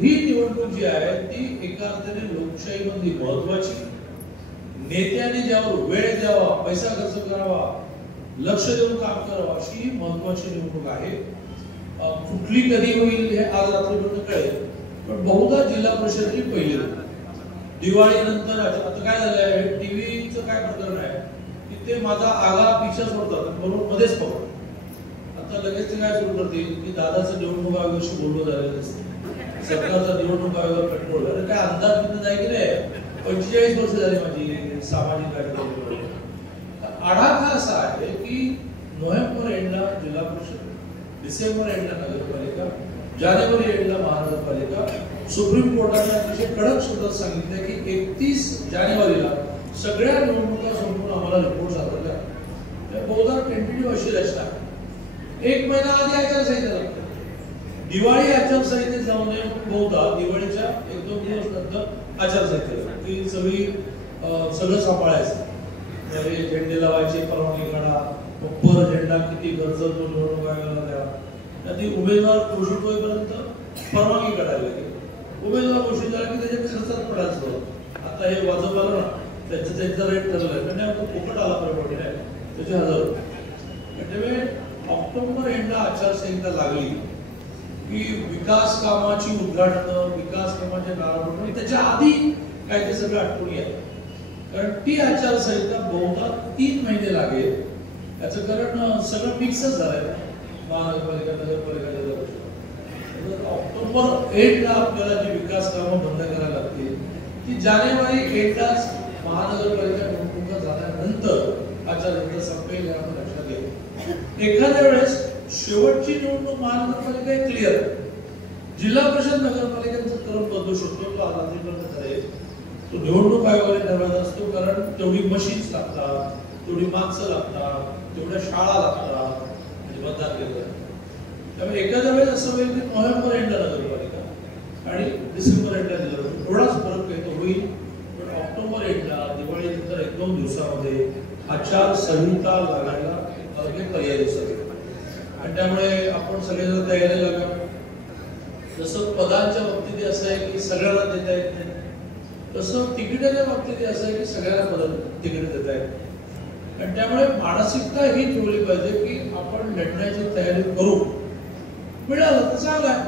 ही निवडणूक जी आहे ती एका अर्थाने लोकशाहीमध्ये महत्वाची, नेत्यांनी ज्यावर वेळ द्यावा, पैसा खर्च करावा, लक्ष देऊन काम करावं अशी ही महत्वाची निवडणूक आहे. कुठली कधी होईल हे आज रात्रीपर्यंत कळेल, पण बहुधा जिल्हा परिषद ही पहिली दिवाळी नंतर. आता काय झालंय, टीव्हीचं काय प्रकरण आहे की ते माझा आगा पिछा सोडतात बरोबर मध्येच पकडतात. आता लगेच ते काय सुरू करतील की दादाचं निवडणूक आयोगाशी बोलणं झालेलं असतं, सरकारचा निवडणूक आयोगावर कंट्रोल. अरे काय अंदाज बिंदाज आहे की नाही, 45 वर्ष झाली माझी सामाजिक कार्यक्रम. आढावा असा आहे की नोव्हेंबर एंडला जिल्हा परिषद, डिसेंबर एंडला नगरपालिका, जानेवारी एंडला महानगरपालिका. सुप्रीम कोर्टाने अतिशय कडक शब्दात सांगितले की 31 जानेवारीला सगळ्या निवडणुका संपून आम्हाला रिपोर्ट सादर करा. बहुधा टेंटेटिव्ह अशी रचना आहे. 1 महिना आधी आचारसंहिता लागते. दिवाळी आचारसंहितेत जाऊ नये, बहुधा दिवाळीच्या 1-2 दिवस नंतर आचारसंहिता ती सगळं सांभाळायचं. झेंडे लावायचे, परवानगी काढा, पर झेंडा किती खर्च तो निवडणूक आयोगाला द्या, ती उमेदवार घोषित होईपर्यंत परवानगी काढायला लागेल. उमेदवार घोषित झाला की त्याच्या खर्चात पडायचं. आता हे वाजप आलं ना, त्यांचा रेट ठरलाय, म्हणजे फुकट आला परवडले नाही त्याचे 1000 रुपये. ऑक्टोबर एंडला आचारसंहिता लागली की विकास कामाची उद्घाटन, विकास कामाच्या काळापत्र त्याच्या आधी काय ते सगळं आठवणी आहे. कारण ती आचारसंहिता बहुधा 3 महिने लागेल. याचं कारण सगळं मिक्सच झालंय, महानगरपालिका, नगरपालिका, जिल्हा परिषद. ऑक्टोबर एंडला आपल्याला जी विकास कामं बंद करायला लागतील ती जानेवारी एंडलाच महानगरपालिका निवडणुका झाल्यानंतर आचारसंहिता संपेल, हे आपण लक्षात घ्या. एखाद्या वेळेस शेवटची निवडणूक महानगरपालिका क्लिअर, जिल्हा परिषद नगरपालिकांचा क्रम बदलू शकतो, तो आधारित ठरेल. तो निवडणूक आयोगाने ठरवायचा असतो, कारण तेवढी मशीन्स लागतात, तेवढी माणसं लागतात, तेवढ्या शाळा लागतात आणि मतदान केलं. त्यामुळे एखाद्या वेळेस असं होईल की नोव्हेंबर एंडला नगरपालिका आणि डिसेंबर एंडला जिल्हा परिषद, थोडाच फरक काही तो होईल. पण ऑक्टोबर एंडला दिवाळीनंतर 1-2 दिवसामध्ये आचारसंहिता लागायला अवघे पर्याय दिसत. आणि त्यामुळे आपण सगळेजण तयारी लागा. जसं पदांच्या बाबतीत असं आहे की सगळ्याला देता येत नाही, तसं तिकिटाच्या बाबतीत असं आहे की सगळ्यांना पद तिकीट देता येत. आणि त्यामुळे मानसिकता ही ठेवली पाहिजे की आपण लढण्याची तयारी करू. मिळालं तर चांगलं आहे,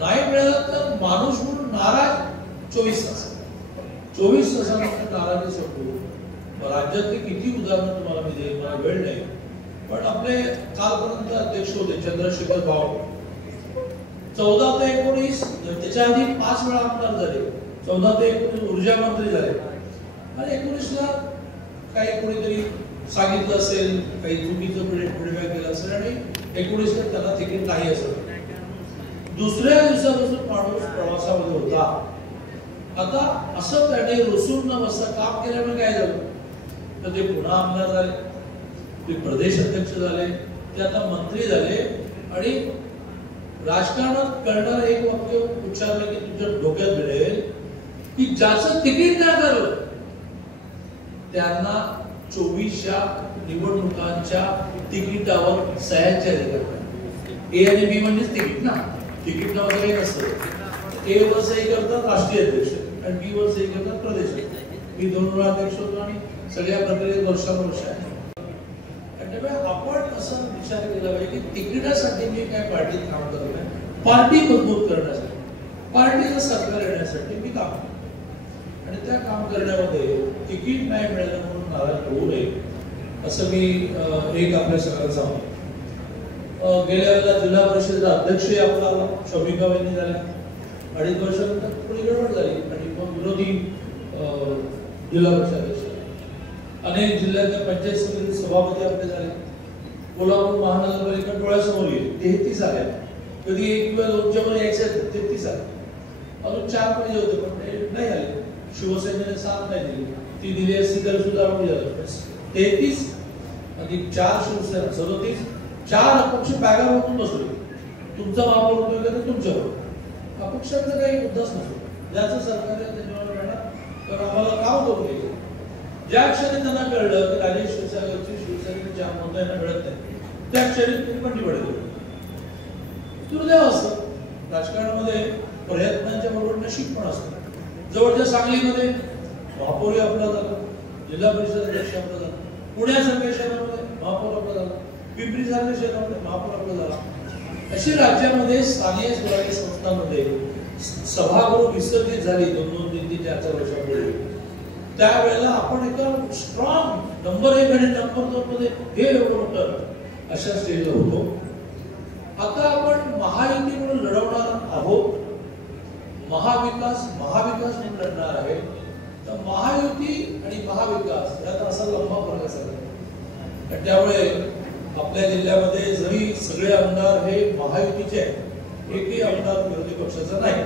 नाही मिळालं तर माणूस म्हणून नाराज 24 तास, 24 तासानंतर नाराजी संपू. राज्यातली किती उदाहरणं तुम्हाला मी देईन, मला वेळ नाही. पण आपले कालपर्यंत अध्यक्ष होते चंद्रशेखर बावनकुळे, 14 ते 19, त्याच्या आधी 5 वेळा आमदार झाले. 14 ते 19 ऊर्जा मंत्री झाले. आणि 19ला काही कोणीतरी सांगितलं असेल, काही चुकीचं फीडबॅक केलं असेल आणि 19ला त्याला तिकीट नाही असेल. दुसऱ्या दिवसापासून माणूस प्रवासामध्ये होता. आता असं त्याने रुसून न बसता काम केल्यामुळे काय झालं, तर ते पुन्हा आमदार झाले, ते प्रदेश अध्यक्ष झाले, ते आता मंत्री झाले. आणि राजकारणात कळणारं एक वाक्य उच्चारलं की तुमच्या डोक्यात मिळेल की ज्याचं तिकीट नाकारलं त्यांना 24 निवडणुकांच्या तिकिटावर सह्याचे अधिकार. ए आणि बी म्हणजेच तिकीट ना, तिकीट नावाचं काही नसतं. ए वर सही करतात राष्ट्रीय अध्यक्ष आणि बी वर सही करतात प्रदेश. मी 2 वेळा अध्यक्ष होतो आणि सगळ्या प्रक्रियेत वर्षानुवर्ष आहे. त्यामुळे आपण असा विचार केला पाहिजे की तिकिटासाठी मी काय पार्टीत काम करत नाही, पार्टी मजबूत करण्यासाठी, पार्टीचं सरकार येण्यासाठी मी काम करतो. आणि त्या काम करण्यामध्ये तिकीट नाही मिळालं म्हणून नाराज होऊ नये असं मी एक आपल्या सगळ्यांना सांगतो. गेल्या वेळेला जिल्हा परिषदेचा अध्यक्षही आपला शोभिका यांनी झाला. 2.5 वर्षानंतर थोडी गडबड झाली आणि मग विरोधी जिल्हा परिषद अध्यक्ष. अनेक जिल्ह्यातल्या पंचायत समिती सभापती आपले झाले. कोल्हापूर महानगरपालिका डोळ्यासमोर येईल, 33 आल्या. कधी 1 किंवा 2च्या वर यायचे 33 आले. अजून 4 पाहिजे होते पण ते नाही आले. शिवसेनेने 7 नाही दिली, ती दिली असती तरी सुद्धा आपण झालं. 33 आणि 4 शिवसेना 37, 4 अपक्ष बॅगा म्हणून बसले. तुमचा वापर होतोय का तुमच्यावर, अपक्षांचा काही मुद्दाच नसतो. ज्याचं सरकार आहे त्याच्यावर येणार, तर आम्हाला काम करू. ज्या क्षणी त्यांना कळलं की राजेश क्षीरसागरची शिवसेनेची 4 मतं यांना मिळत नाही, त्या क्षणी तुम्ही पण निवडले. दुर्दैव असतं राजकारणामध्ये, प्रयत्न जवळच्या सांगलीमध्ये महापौर आपला झाला, जिल्हा परिषद अध्यक्ष आपला झाला, पुण्यासारख्या शहरामध्ये महापौर आपला झाला, पिंपरी सारख्या शहरामध्ये महापौर आपला झाला. अशी राज्यामध्ये स्थानिक स्वराज्य संस्थांमध्ये सभागृह विसर्जित झाली 2-2, 3-3, 4-4 वर्षापूर्वी. त्यावेळेला आपण एका स्ट्रॉंग नंबर 1 आणि नंबर 2 मध्ये हे एवढं अशा स्टेजला होतो. आता आपण महायुती म्हणून लढवणार आहोत, महाविकास म्हणून लढणार आहे. तर महायुती आणि महाविकास यात असा लंबा फरक असायचा. त्यामुळे आपल्या जिल्ह्यामध्ये जरी सगळे आमदार हे महायुतीचे आहेत, एकही आमदार विरोधी पक्षाचा नाही.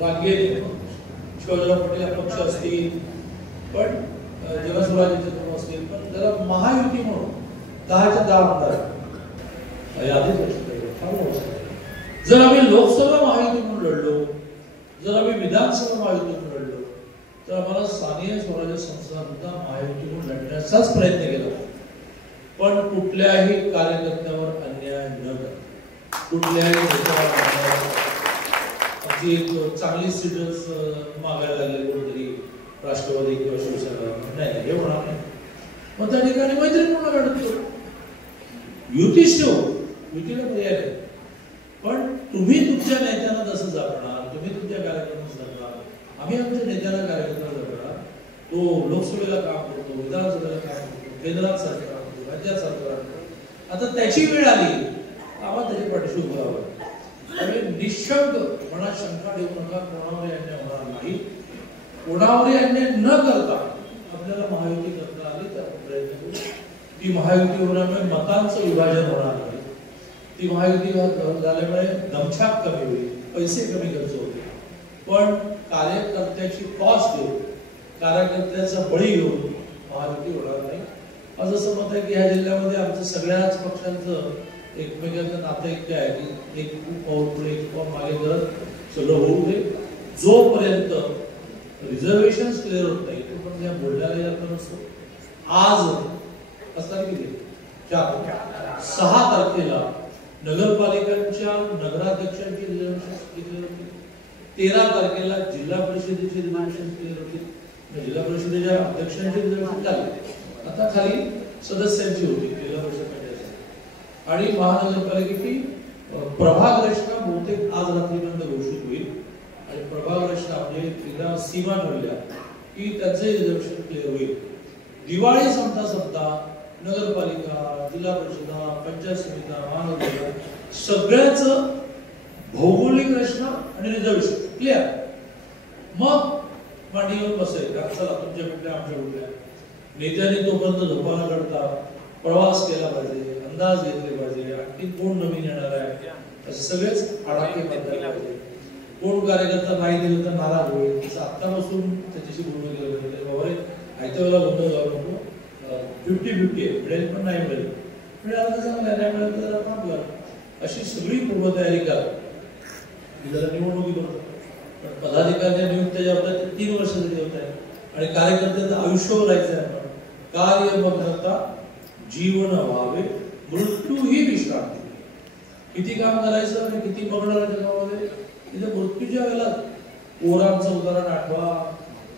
रांगेने शिवराजराव पटेल पक्ष असतील, पण जनसुराज्याचे दोन असतील, पण जरा महायुती म्हणून 10च्या 10 आमदार जर आम्ही लोकसभा महायुती म्हणून लढलो, जर आम्ही विधानसभा महायुती म्हणून लढलो, तर आम्हाला स्थानिक स्वराज्य संस्था सुद्धा महायुती म्हणून लढण्याचाच प्रयत्न केला. पण कुठल्याही कार्यकर्त्यावर अन्याय न करता, कुठल्याही आमची एक चांगली सीटच मागायला लागली कोणतरी राष्ट्रवादी किंवा शिवसेना, नाही हे होणार नाही. मग त्या ठिकाणी मैत्रीपूर्ण लढतो, युतीच ठेवू, युतीला पर्याय नाही. पण तुम्ही तुमच्या नेत्यांना जसं जगणार, तुम्ही तुमच्या कार्यक्रमात जगणार, आम्ही आमच्या नेत्यांना कार्यक्रमाला जगणार. तो लोकसभेला काम करतो, विधानसभेला काम करतो, केंद्रात सरकार करतो, राज्यात सरकार करतो. आता त्याची वेळ आली, आम्हाला त्याची पाठीशी उभं राहावं. त्यामुळे निशंक मनात शंका ठेवू नका, कोणावरही अन्याय होणार नाही. कोणावरही अन्याय न करता आपल्याला महायुती करता आली तर आपण प्रयत्न करू. ती महायुती होण्यामुळे मतांचं विभाजन होणार नाही. ती महायुती झाल्यामुळे दमछाक कमी होईल, पैसे कमी खर्च होतील, पण कार्यकर्त्याची कॉस्ट घेऊन, कार्यकर्त्याचा बळी घेऊन महायुती होणार नाही. आज असं मत आहे की ह्या जिल्ह्यामध्ये आमच्या सगळ्याच पक्षांचं एकमेकांचं नातं इतकं आहे की एक पाऊल पुढे एक पाऊल मागे करत सगळं होऊ दे. जोपर्यंत रिझर्वेशन क्लिअर होत नाही तोपर्यंत या बोलण्याला यायला नसतो. आज असं किती 6 तारखेला नगरपालिकांच्या नगराध्यक्षांची रिझर्वेशन क्लिअर होती, 13 तारखेला जिल्हा परिषदेची रिझर्वेशन क्लिअर होती, जिल्हा परिषदेच्या अध्यक्षांची रिझर्वेशन झाली. आता खाली सदस्यांची होती जिल्हा परिषद आणि महानगरपालिकेची प्रभाग रचना बहुतेक आज रात्रीपर्यंत घोषित होईल. आणि प्रभाग रचना म्हणजे एकदा सीमा ठरल्या की त्याचे रिझर्वेशन क्लिअर होईल. दिवाळी संपता नगरपालिका, जिल्हा परिषदा, पंचायत समित्या, महानगरपालिका सगळ्याच भौगोलिक रचना आणि रिझर्वेशन क्लिअर. मग मांडीवर बसेल का चला तुमच्या कुठल्या आमच्या कुठल्या नेत्यांनी तोपर्यंत झोपाना करता प्रवास केला पाहिजे, अंदाज घेतले पाहिजे, आणखी कोण नवीन येणार आहे असे सगळेच आडाखे बांधायला पाहिजे. कोण कार्यकर्ता नाही दिलं तर नाराज होईल, तसं आत्तापासून त्याच्याशी बोलणं केलं पाहिजे. बाबा आयत्या वेळेला गोंधळ जाऊ नको, 50-50 आहे, मिळेल पण नाही मिळेल, मिळालं तर चांगलं, नाही मिळालं तर थांबलं. अशी सगळी पूर्वतयारी करा. जरा निवडणुकी करतो पण पदाधिकाऱ्यांच्या नियुक्त्या ज्या होत्या 3 वर्षासाठी होत आहे आणि कार्यकर्त्यांचं आयुष्य राहायचं आहे. आपण कार्य बघता जीवन व्हावे, मृत्यू ही विश्रांती. किती काम करायचं आणि किती बघणार जगामध्ये, तिथे मृत्यूच्या वेळेला ओरामचं उदाहरण आठवा,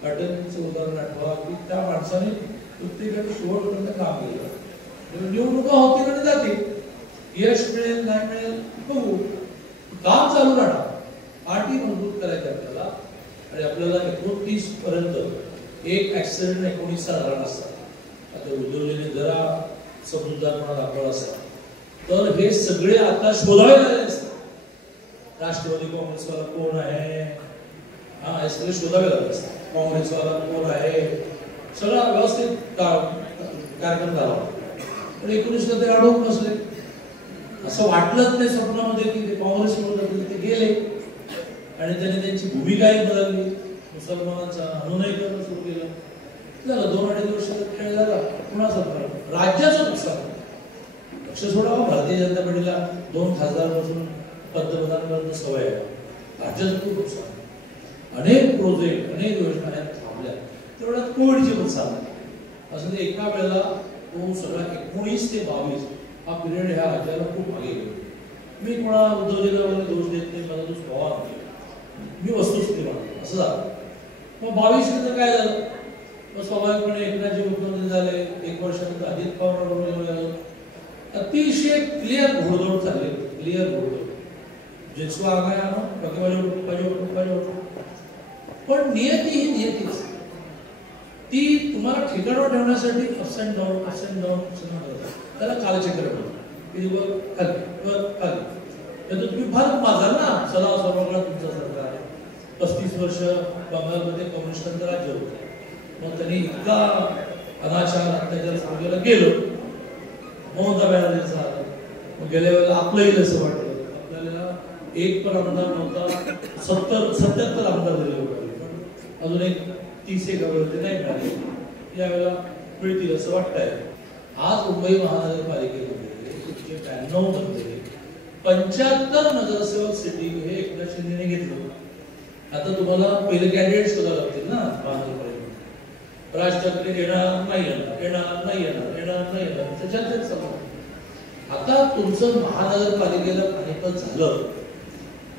अटलचं उदाहरण आठवा की त्या माणसाने प्रत्येकाने शेवटपर्यंत काम केलं. निवडणुका होतील आणि जातील, यश मिळेल नाही मिळेल बघू, काम चालू राहणार. पार्टी मजबूत करायची आपल्याला. आणि आपल्याला 29 पर्यंत एक ऍक्सिडेंट 19 साधारण असतात. आता उद्योजकांनी जरा समजूतदारपणा दाखवला असता तर हे सगळे आता शोधावे लागले असतात. राष्ट्रवादी काँग्रेसवाला कोण आहे, हा हे सगळे शोधावे लागले असतात. काँग्रेसवाला कोण आहे, सगळा व्यवस्थित कार्यक्रम झाला. पण 19 ते अडवून बसले. असं वाटलंच नाही स्वप्नामध्ये की ते काँग्रेसमध्ये ते गेले आणि त्यांनी त्यांची भूमिकाही बदलली, मुसलमानांचा अनुनय करणं सुरू केलं. झालं 2-2.5 वर्षाचा खेळ झाला. कुणाचं राज्याचं नुकसान. लक्ष सोडावं, भारतीय जनता पार्टीला 2 खासदारांपासून पंतप्रधानांपर्यंत सवय आहे. राज्याचं खूप नुकसान. अनेक प्रोजेक्ट, अनेक योजना आहेत थांबल्या. तेवढ्यात कोविडची पण साथ असं ते एका वेळेला तो सगळा 19 ते 22 हा पिरियड ह्या राज्याला खूप मागे गेलो. मी कोणा उद्योजकांना दोष देत नाही, माझा दोष व्हावा नाही, मी वस्तुस्थिती मानतो. असं झालं मग 22 नंतर काय झालं? मग स्वाभाविकपणे एकनाथजी मुख्यमंत्री झाले, 1 वर्षानंतर अजित पवार बरोबर झालं. अतिशय क्लिअर घोडदौड चालली, क्लिअर घोडदौड. जिसको आगा है आना, बाकी पण नियती ही नियतीच. ती तुम्हाला ठिकाणावर ठेवण्यासाठी अप्स अँड डाऊन त्याला कालचक्र म्हणतात. तुम्ही भारत माझा ना सदा सर्वकाळ तुमचं सरकार. 35 वर्ष बंगालमध्ये कम्युनिस्टांचं राज्य होतं. मग त्यांनी इतका अनाचार अत्याचार सांगायला गेलो. ममता बॅनर्जीचा आला. मग गेल्या वेळेला आपलं येईल असं वाटलं. आपल्याला एक पण आमदार नव्हता, 77 आमदार दिले होते. पण अजून एक 30 होते नाही मिळाले. यावेळेला मिळतील असं वाटतंय. आज मुंबई महानगरपालिकेमध्ये 92 मध्ये 75 नगरसेवक सिटी हे एकनाथ शिंदेने घेतलं. आता तुम्हाला पहिले कॅन्डिडेट शोधावे लागतील ना महानगरपालिकेत. राज ठाकरे येणार नाही येणार त्याच्यात चालू. आता तुमचं महानगरपालिकेला पानिपत झालं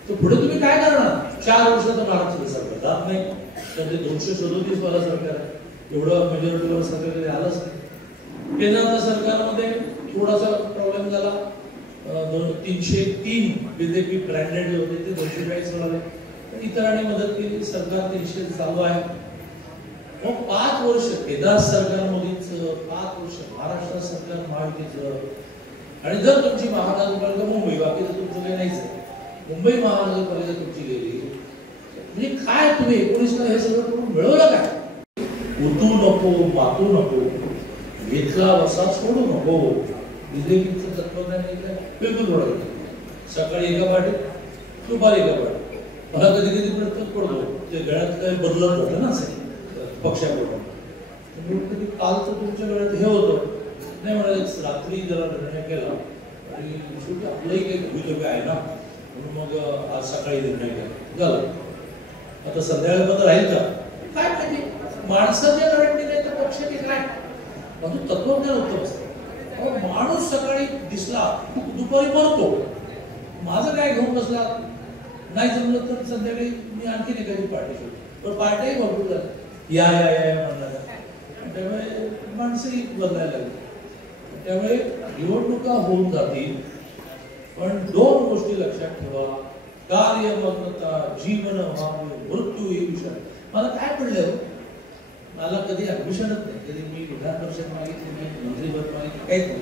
तर पुढे तुम्ही काय करणार? 4 वर्षाचं महाराष्ट्र सरकार जात नाही. त्याचे 237 वाला सरकार आहे. एवढं मेजॉरिटीवर सरकार आलंच नाही. केंद्राच्या सरकारमध्ये थोडासा प्रॉब्लेम झाला. 303 बीजेपी ब्रँडेड होते ते 240 मिळाले. इतरांनी मदत केली. सरकार 300 चालू आहे. मग 5 वर्ष केंद्र सरकार मोदीच, 5 वर्ष महाराष्ट्र सरकार महायुतीचं. आणि जर तुमची महानगरपालिका मुंबई, बाकी तर तुमचं काही नाहीच आहे. मुंबई महानगरपालिका तुमची गेली म्हणजे काय? तुम्ही 19ला हे सगळं करून मिळवलं काय? उतू नको, मातू नको, घेतला वसा सोडू नको. बीजेपीचं तत्वज्ञान बिलकुल थोडं. सकाळी एका पार्टीत, दुपारी एका पार्टीत. मला कधी कधी प्रश्न पडतो ते गळ्यात काय बदलत होतं ना पक्षाकडून. कधी कालचं तुमच्या गळ्यात हे होतं नाही म्हणाले. रात्री जरा निर्णय केला आणि शेवटी आपलंही काही भूमिका आहे ना म्हणून मग आज सकाळी निर्णय केला झालं. आता संध्याकाळपर्यंत राहील का काय माहिती. माणसाच्या गॅरंटी नाही तर पक्षाची काय. माझं तत्वज्ञान उत्तम असतं. माणूस सकाळी दिसला दुपारी मरतो. माझं काय घेऊन बसला नाही जमलं तर संध्याकाळी मी आणखीन एखादी पार्टी शोधतो. पण पार्ट्याही भरपूर झाल्या या या या म्हणणाऱ्या. त्यामुळे माणसंही बदलायला लागली. त्यामुळे निवडणुका होऊन जातील पण 2 गोष्टी लक्षात ठेवा. कार्यमग्नता, जीवन व्हावे, मृत्यू हे विषय. मला काय पडलं, मला कधी ॲडमिशनच नाही. कधी मी विधान परिषद मागितली नाही, मंत्रिपद मागितली, काहीच नाही.